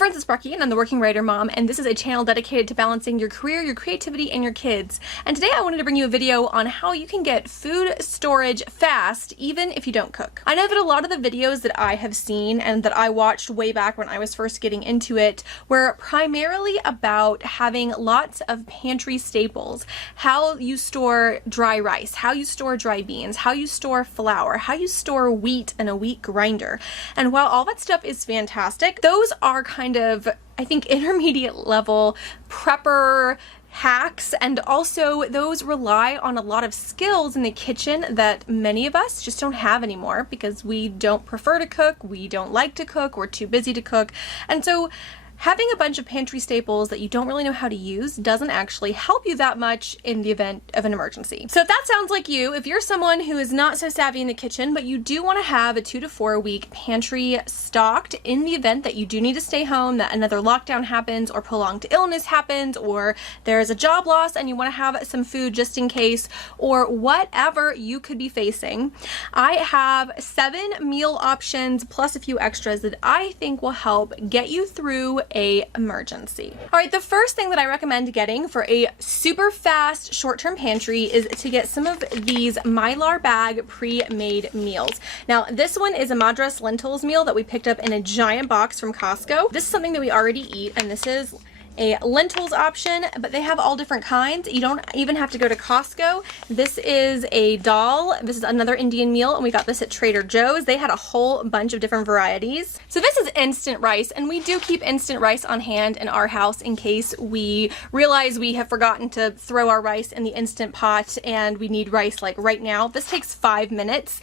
friends, it's Becky and I'm the Working Writer Mom, and this is a channel dedicated to balancing your career, your creativity, and your kids. And today I wanted to bring you a video on how you can get food storage fast even if you don't cook. I know that a lot of the videos that I have seen and that I watched way back when I was first getting into it were primarily about having lots of pantry staples, how you store dry rice, how you store dry beans, how you store flour, how you store wheat in a wheat grinder. And while all that stuff is fantastic, those are kind of, I think, intermediate level prepper hacks, and also those rely on a lot of skills in the kitchen that many of us just don't have anymore because we don't prefer to cook, we don't like to cook, we're too busy to cook. And so having a bunch of pantry staples that you don't really know how to use doesn't actually help you that much in the event of an emergency. So if that sounds like you, if you're someone who is not so savvy in the kitchen, but you do want to have a 2 to 4 week pantry stocked in the event that you do need to stay home, that another lockdown happens or prolonged illness happens, or there's a job loss and you want to have some food just in case, or whatever you could be facing, I have 7 meal options plus a few extras that I think will help get you through a emergency. All right, the first thing that I recommend getting for a super fast short-term pantry is to get some of these Mylar bag pre-made meals. Now, this one is a Madras lentils meal that we picked up in a giant box from Costco. This is something that we already eat, and this is a lentils option, but they have all different kinds. You don't even have to go to Costco. This is a dal. This is another Indian meal, and we got this at Trader Joe's. They had a whole bunch of different varieties. So this is instant rice, and we do keep instant rice on hand in our house in case we realize we have forgotten to throw our rice in the instant pot and we need rice like right now. This takes 5 minutes.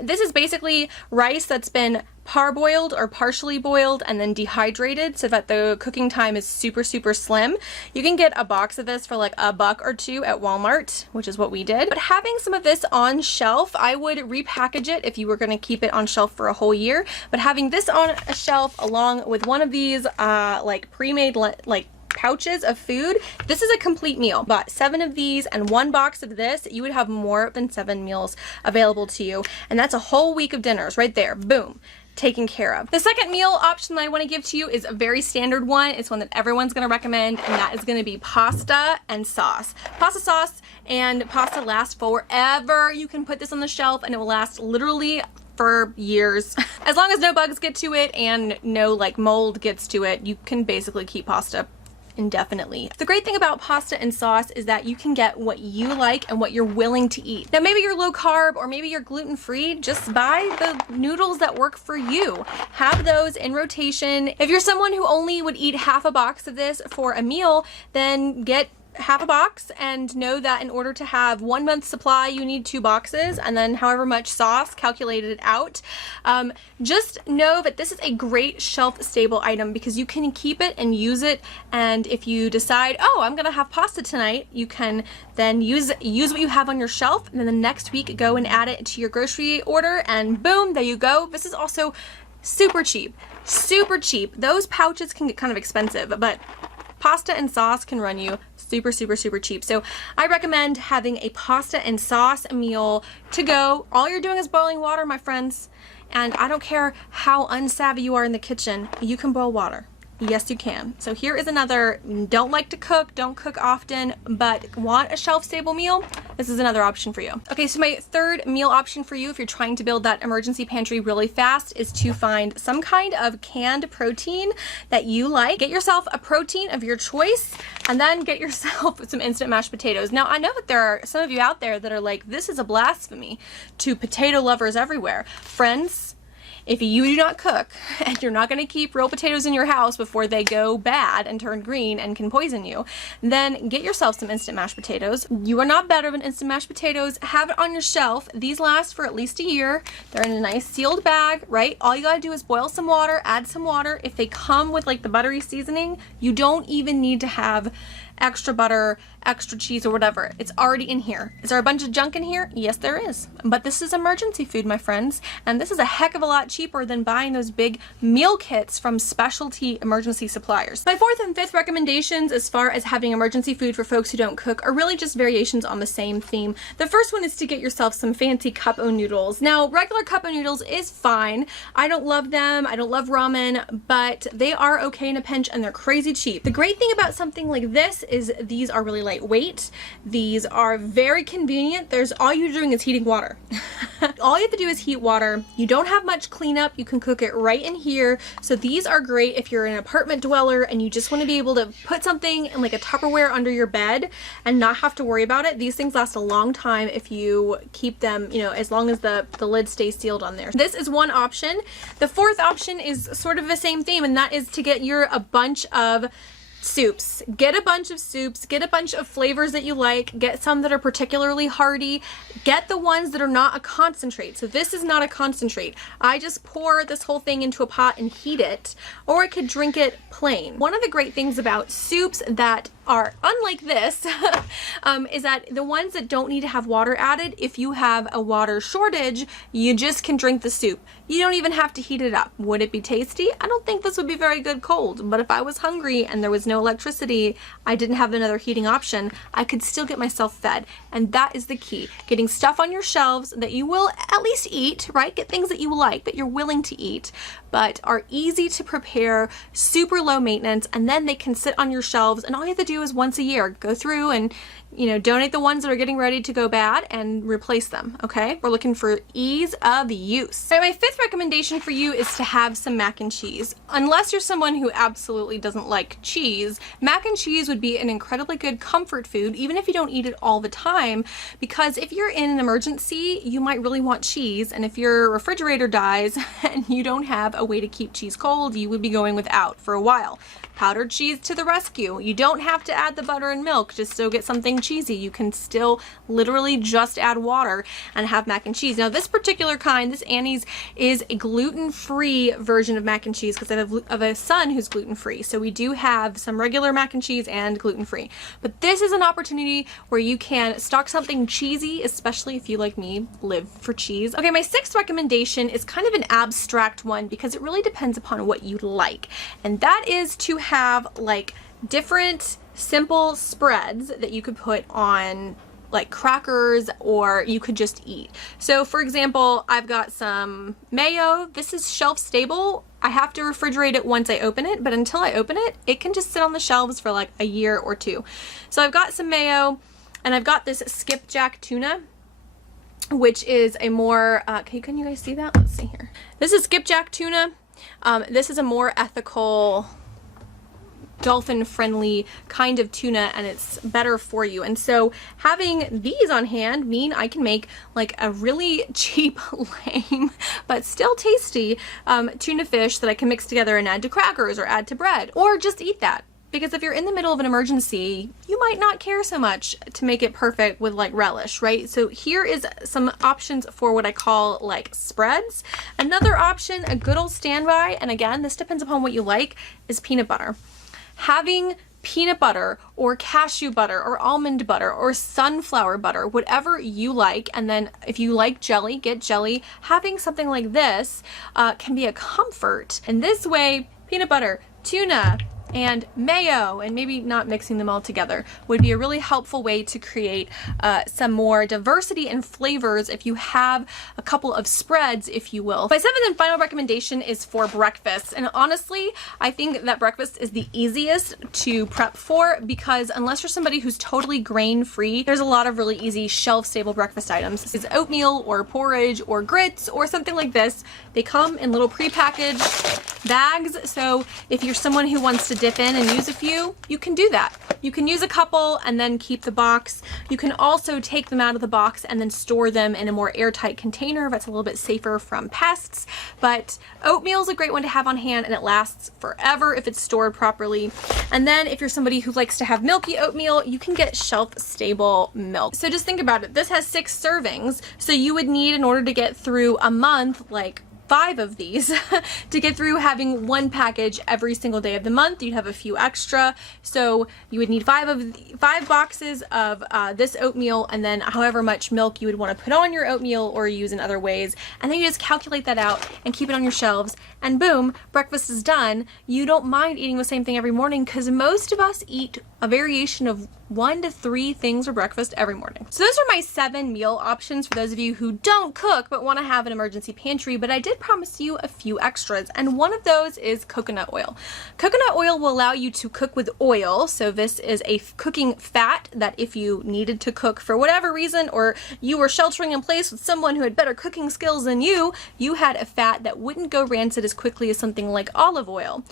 This is basically rice that's been parboiled or partially boiled and then dehydrated so that the cooking time is super slim. You can get a box of this for like $1 or $2 at Walmart, which is what we did. But having some of this on shelf, I would repackage it if you were going to keep it on shelf for a whole year. But having this on a shelf along with one of these like pre-made like pouches of food, this is a complete meal. Bought 7 of these and 1 box of this, you would have more than 7 meals available to you, and that's a whole week of dinners right there. Boom, taken care of. The second meal option that I want to give to you is a very standard one. It's one that everyone's going to recommend, and that is going to be pasta and sauce. Pasta sauce and pasta last forever. You can put this on the shelf and it will last literally for years. As long as no bugs get to it and no like mold gets to it, you can basically keep pasta indefinitely. The great thing about pasta and sauce is that you can get what you like and what you're willing to eat. Now maybe you're low carb or maybe you're gluten-free, just buy the noodles that work for you. Have those in rotation. If you're someone who only would eat half a box of this for a meal, then get half a box and know that in order to have 1 month's supply you need 2 boxes, and then however much sauce, calculated it out. Just know that this is a great shelf stable item because you can keep it and use it, and if you decide, oh, I'm gonna have pasta tonight, you can then use what you have on your shelf, and then the next week go and add it to your grocery order, and boom, there you go. This is also super cheap. Those pouches can get kind of expensive, but pasta and sauce can run you super cheap. So I recommend having a pasta and sauce meal to go. All you're doing is boiling water, my friends. And I don't care how unsavvy you are in the kitchen, you can boil water. Yes, you can. So here is another, don't like to cook, don't cook often, but want a shelf-stable meal? This is another option for you. Okay, so my third meal option for you if you're trying to build that emergency pantry really fast is to find some kind of canned protein that you like. Get yourself a protein of your choice and then get yourself some instant mashed potatoes. Now, I know that there are some of you out there that are like, this is a blasphemy to potato lovers everywhere. Friends, if you do not cook and you're not going to keep real potatoes in your house before they go bad and turn green and can poison you, then get yourself some instant mashed potatoes. You are not better than instant mashed potatoes. Have it on your shelf. These last for at least a year. They're in a nice sealed bag, right? All you gotta do is boil some water, add some water. If they come with like the buttery seasoning, you don't even need to have extra butter, extra cheese, or whatever. It's already in here. Is there a bunch of junk in here? Yes, there is. But this is emergency food, my friends, and this is a heck of a lot cheaper than buying those big meal kits from specialty emergency suppliers. My fourth and fifth recommendations as far as having emergency food for folks who don't cook are really just variations on the same theme. The first one is to get yourself some fancy cup o' noodles. Now, regular cup o' noodles is fine. I don't love them. I don't love ramen, but they are okay in a pinch and they're crazy cheap. The great thing about something like this is these are really lightweight. These are very convenient. All you're doing is heating water. All you have to do is heat water. You don't have much cleanup. You can cook it right in here. So these are great if you're an apartment dweller and you just want to be able to put something in like a Tupperware under your bed and not have to worry about it. These things last a long time if you keep them, you know, as long as the lid stays sealed on there. This is one option. The fourth option is sort of the same theme, and that is to get a bunch of soups. Get a bunch of soups, get a bunch of flavors that you like, get some that are particularly hearty, get the ones that are not a concentrate. So this is not a concentrate. I just pour this whole thing into a pot and heat it, or I could drink it plain. One of the great things about soups that are unlike this is that the ones that don't need to have water added, if you have a water shortage, you just can drink the soup. You don't even have to heat it up. Would it be tasty? I don't think this would be very good cold, but if I was hungry and there was no electricity, I didn't have another heating option, I could still get myself fed. And that is the key. Getting stuff on your shelves that you will at least eat, right? Get things that you like, that you're willing to eat, but are easy to prepare, super low maintenance, and then they can sit on your shelves, and all you have to do is once a year go through and, you know, donate the ones that are getting ready to go bad and replace them, okay? We're looking for ease of use. All right, my fifth recommendation for you is to have some mac and cheese. Unless you're someone who absolutely doesn't like cheese, mac and cheese would be an incredibly good comfort food, even if you don't eat it all the time, because if you're in an emergency, you might really want cheese, and if your refrigerator dies and you don't have a way to keep cheese cold, you would be going without for a while. Powdered cheese to the rescue. You don't have to add the butter and milk to still get something cheesy. You can still literally just add water and have mac and cheese. Now this particular kind, this Annie's, is a gluten-free version of mac and cheese because I have a son who's gluten-free. So we do have some regular mac and cheese and gluten-free. But this is an opportunity where you can stock something cheesy, especially if you, like me, live for cheese. Okay, my sixth recommendation is kind of an abstract one because it really depends upon what you like. And that is to have like different simple spreads that you could put on like crackers, or you could just eat. So for example, I've got some mayo. This is shelf stable. I have to refrigerate it once I open it, but until I open it, it can just sit on the shelves for like a year or two. So I've got some mayo, and I've got this skipjack tuna, which is a more, can you guys see that? Let's see here. This is skipjack tuna. This is a more ethical, dolphin-friendly kind of tuna, and it's better for you. And so having these on hand mean I can make like a really cheap, lame, but still tasty tuna fish that I can mix together and add to crackers or add to bread, or just eat that. Because if you're in the middle of an emergency, you might not care so much to make it perfect with like relish, right? So here is some options for what I call like spreads. Another option, a good old standby, and again, this depends upon what you like, is peanut butter. Having peanut butter or cashew butter or almond butter or sunflower butter, whatever you like, and then if you like jelly, get jelly. Having something like this can be a comfort. And this way, peanut butter, tuna, and mayo, and maybe not mixing them all together, would be a really helpful way to create some more diversity in flavors if you have a couple of spreads, if you will. My seventh and final recommendation is for breakfast. And honestly, I think that breakfast is the easiest to prep for, because unless you're somebody who's totally grain-free, there's a lot of really easy shelf-stable breakfast items. This is oatmeal or porridge or grits or something like this. They come in little prepackaged bags, so if you're someone who wants to dip in and use a few, you can do that. You can use a couple and then keep the box. You can also take them out of the box and then store them in a more airtight container that's a little bit safer from pests. But oatmeal is a great one to have on hand, and it lasts forever if it's stored properly. And then if you're somebody who likes to have milky oatmeal, you can get shelf-stable milk. So just think about it. This has 6 servings, so you would need, in order to get through a month, like 5 of these to get through having one package every single day of the month. You'd have a few extra, so you would need 5 boxes of this oatmeal, and then however much milk you would want to put on your oatmeal or use in other ways, and then you just calculate that out and keep it on your shelves, and boom, breakfast is done. You don't mind eating the same thing every morning, because most of us eat a variation of 1 to 3 things for breakfast every morning. So those are my 7 meal options for those of you who don't cook but want to have an emergency pantry, but I did promise you a few extras, and one of those is coconut oil. Coconut oil will allow you to cook with oil, so this is a cooking fat that if you needed to cook for whatever reason, or you were sheltering in place with someone who had better cooking skills than you had a fat that wouldn't go rancid as quickly as something like olive oil.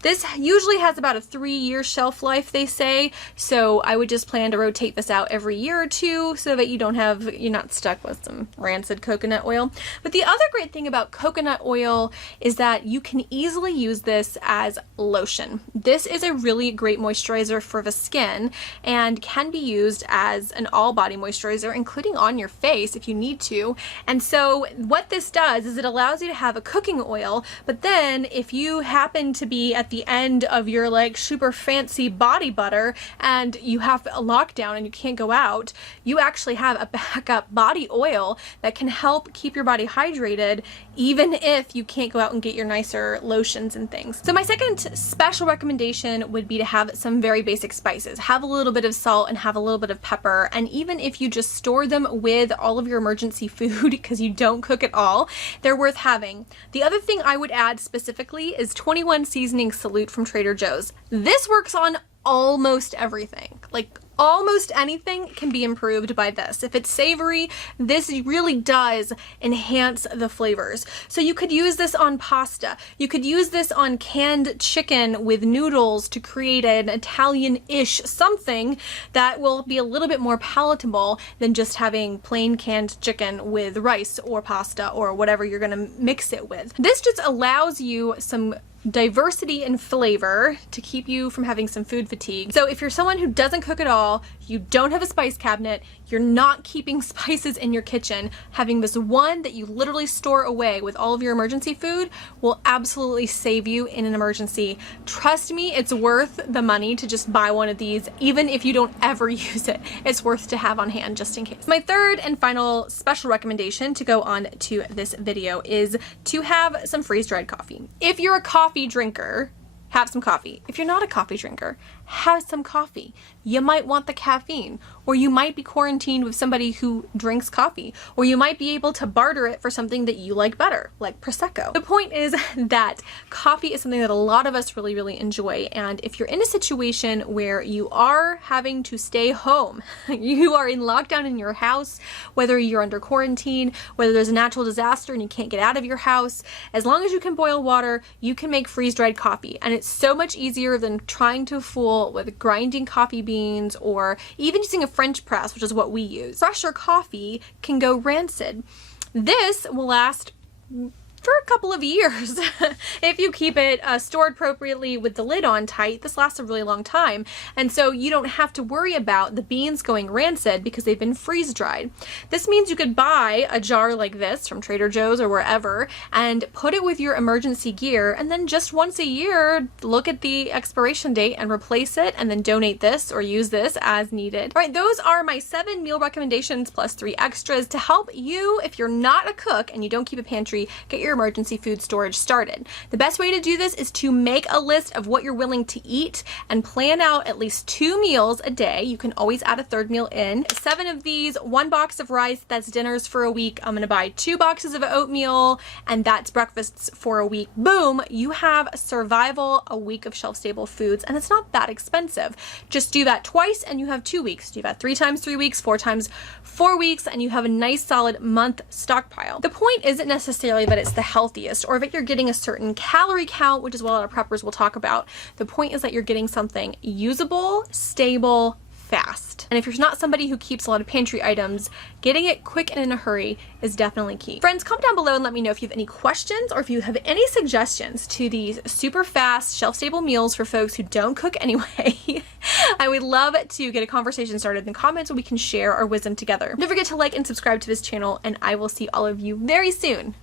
This usually has about a 3-year shelf life, they say, so I would just plan to rotate this out every year or 2 so that you're not stuck with some rancid coconut oil. But the other great thing about coconut oil is that you can easily use this as lotion. This is a really great moisturizer for the skin and can be used as an all-body moisturizer, including on your face if you need to. And so what this does is it allows you to have a cooking oil, but then if you happen to be at the end of your like super fancy body butter and you have a lockdown and you can't go out, you actually have a backup body oil that can help keep your body hydrated even if you can't go out and get your nicer lotions and things. So my second special recommendation would be to have some very basic spices. Have a little bit of salt and have a little bit of pepper, and even if you just store them with all of your emergency food because you don't cook at all, they're worth having. The other thing I would add specifically is 21 seasoning salute from Trader Joe's. This works on almost everything. Like almost anything can be improved by this. If it's savory, this really does enhance the flavors. So you could use this on pasta. You could use this on canned chicken with noodles to create an Italian-ish something that will be a little bit more palatable than just having plain canned chicken with rice or pasta or whatever you're gonna mix it with. This just allows you some diversity in flavor to keep you from having some food fatigue. So if you're someone who doesn't cook at all, you don't have a spice cabinet, you're not keeping spices in your kitchen, having this one that you literally store away with all of your emergency food will absolutely save you in an emergency. Trust me, it's worth the money to just buy one of these, even if you don't ever use it. It's worth to have on hand just in case. My third and final special recommendation to go on to this video is to have some freeze-dried coffee. If you're a coffee drinker, have some coffee. If you're not a coffee drinker, have some coffee. You might want the caffeine, or you might be quarantined with somebody who drinks coffee, or you might be able to barter it for something that you like better, like Prosecco. The point is that coffee is something that a lot of us really, really enjoy, and if you're in a situation where you are having to stay home, you are in lockdown in your house, whether you're under quarantine, whether there's a natural disaster and you can't get out of your house, as long as you can boil water, you can make freeze-dried coffee, and it's so much easier than trying to fool with grinding coffee beans or even using a French press, which is what we use. Fresher coffee can go rancid. This will last for a couple of years. If you keep it stored appropriately with the lid on tight, this lasts a really long time. And so you don't have to worry about the beans going rancid because they've been freeze dried. This means you could buy a jar like this from Trader Joe's or wherever and put it with your emergency gear, and then just once a year look at the expiration date and replace it, and then donate this or use this as needed. All right, those are my 7 meal recommendations plus 3 extras to help you, if you're not a cook and you don't keep a pantry, get your emergency food storage started. The best way to do this is to make a list of what you're willing to eat and plan out at least 2 meals a day. You can always add a 3rd meal in. 7 of these, 1 box of rice, that's dinners for a week. I'm gonna buy 2 boxes of oatmeal, and that's breakfasts for a week. Boom, you have survival, a week of shelf-stable foods, and it's not that expensive. Just do that twice and you have 2 weeks. Do that 3 times 3 weeks, 4 times 4 weeks, and you have a nice solid month stockpile. The point isn't necessarily that it's the healthiest or that you're getting a certain calorie count, which is what a lot of preppers will talk about. The point is that you're getting something usable, stable, fast. And if you're not somebody who keeps a lot of pantry items, getting it quick and in a hurry is definitely key. Friends, comment down below and let me know if you have any questions or if you have any suggestions to these super fast, shelf-stable meals for folks who don't cook anyway. I would love to get a conversation started in the comments where we can share our wisdom together. Don't forget to like and subscribe to this channel, and I will see all of you very soon.